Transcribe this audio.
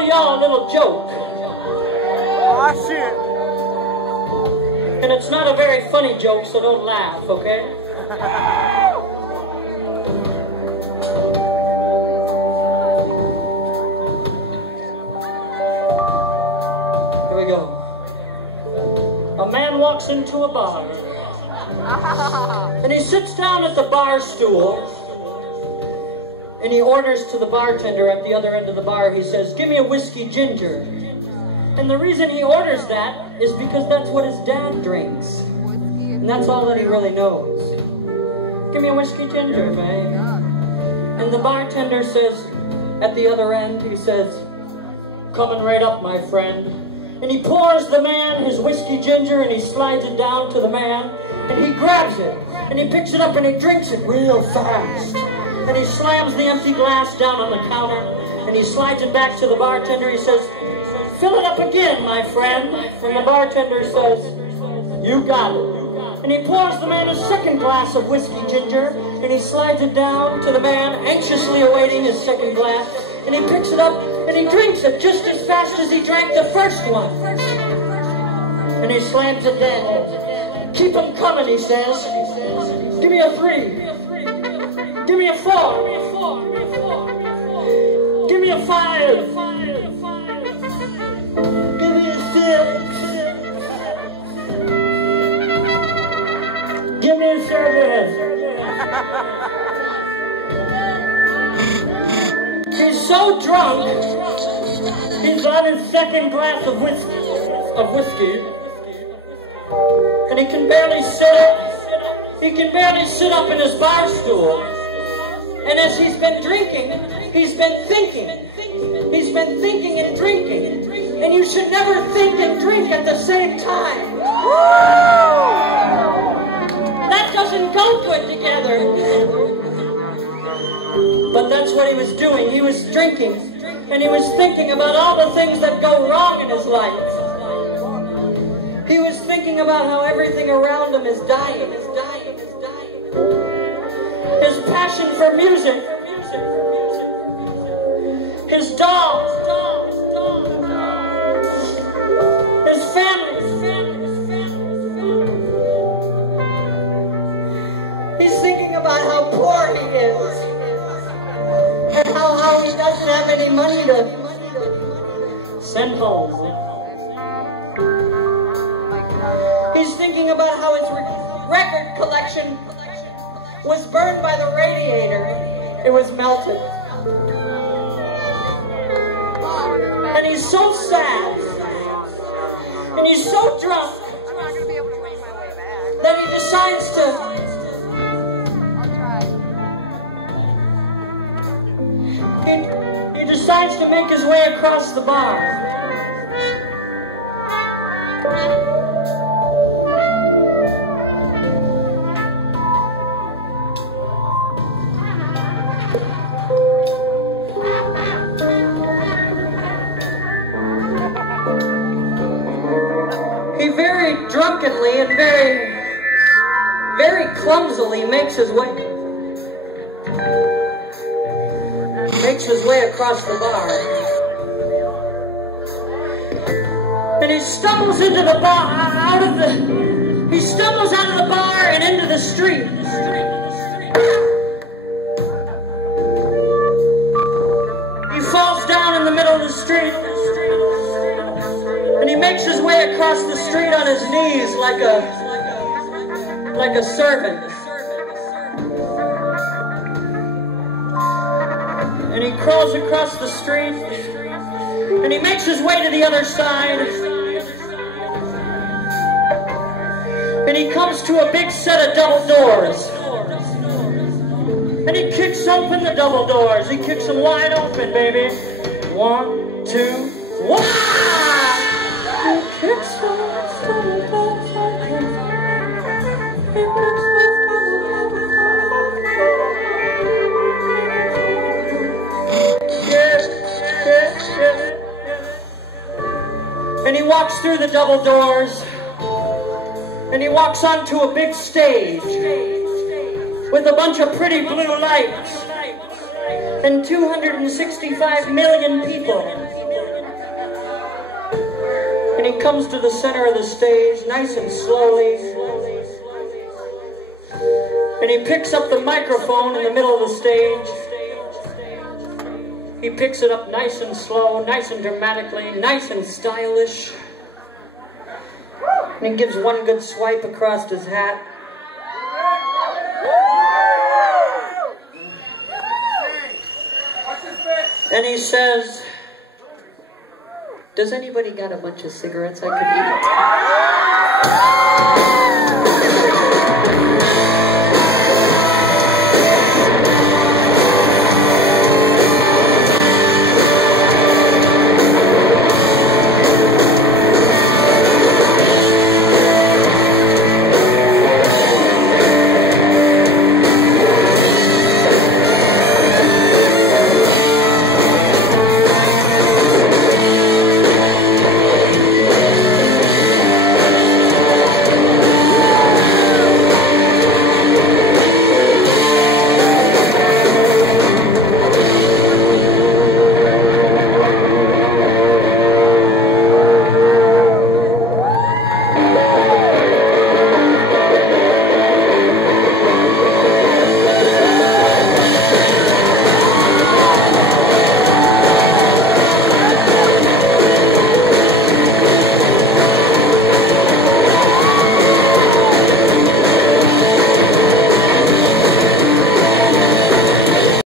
tell y'all a little joke. Oh, shit. And it's not a very funny joke, so don't laugh, okay? Here we go. A man walks into a bar. And he sits down at the bar stool. And he orders to the bartender at the other end of the bar, he says, "Give me a whiskey ginger." And the reason he orders that is because that's what his dad drinks. And that's all that he really knows. "Give me a whiskey ginger, babe." And the bartender says, at the other end, he says, "Coming right up, my friend." And he pours the man his whiskey ginger and he slides it down to the man. And he grabs it. And he picks it up and he drinks it real fast. And he slams the empty glass down on the counter, and he slides it back to the bartender. He says, "Fill it up again, my friend." And the bartender says, "You got it." And he pours the man a second glass of whiskey ginger, and he slides it down to the man, anxiously awaiting his second glass. And he picks it up, and he drinks it just as fast as he drank the first one. And he slams it down. "Keep 'em coming," he says. "Give me a 3. Give me a 4. Give me a 5. Give me a 6. Give me a 7. He's so drunk, he's on his second glass of whiskey, and he can barely sit up. He can barely sit up in his bar stool. And as he's been drinking, he's been thinking. He's been thinking and drinking. And you should never think and drink at the same time. That doesn't go good together. But that's what he was doing. He was drinking. And he was thinking about all the things that go wrong in his life. He was thinking about how everything around him is dying. His passion for music, his dogs, his family. He's thinking about how poor he is and how he doesn't have any money to send home. He's thinking about how his record collection was burned by the radiator. It was melted. And he's so sad. And he's so drunk that he decides to he decides to make his way across the bar. Drunkenly and very clumsily makes his way across the bar. And he stumbles into the bar, he stumbles out of the bar and into the street. He falls down in the middle of the street. And he makes his way across the street on his knees like a servant. And he crawls across the street. And he makes his way to the other side. And he comes to a big set of double doors. And he kicks open the double doors. He kicks them wide open, baby. 1, 2, 1! And he walks through the double doors, and he walks onto a big stage with a bunch of pretty blue lights and 265 million people comes to the center of the stage, nice and slowly. And he picks up the microphone in the middle of the stage. He picks it up nice and slow, nice and dramatically, nice and stylish. And he gives one good swipe across his hat. And he says, "Does anybody got a bunch of cigarettes I could eat?"